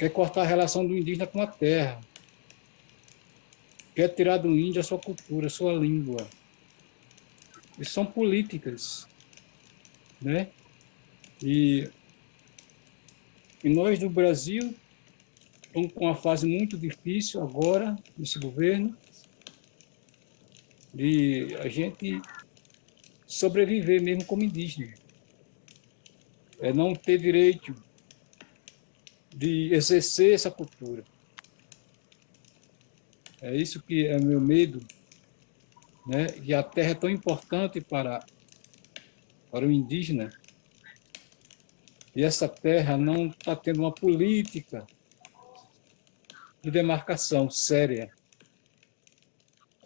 quer cortar a relação do indígena com a terra, quer tirar do índio a sua cultura, a sua língua. Isso são políticas, né? E, e nós do Brasil estamos com uma fase muito difícil agora, nesse governo, de a gente sobreviver mesmo como indígena. É não ter direito de exercer essa cultura. É isso que é meu medo, né? E a terra é tão importante para o indígena, e essa terra não está tendo uma política de demarcação séria.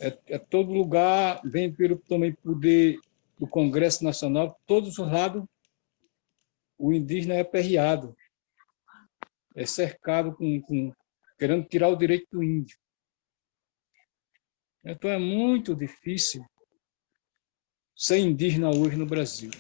É todo lugar, vem pelo também poder do Congresso Nacional, todos os lados, o indígena é aperreado, é cercado querendo tirar o direito do índio. Então é muito difícil ser indígena hoje no Brasil.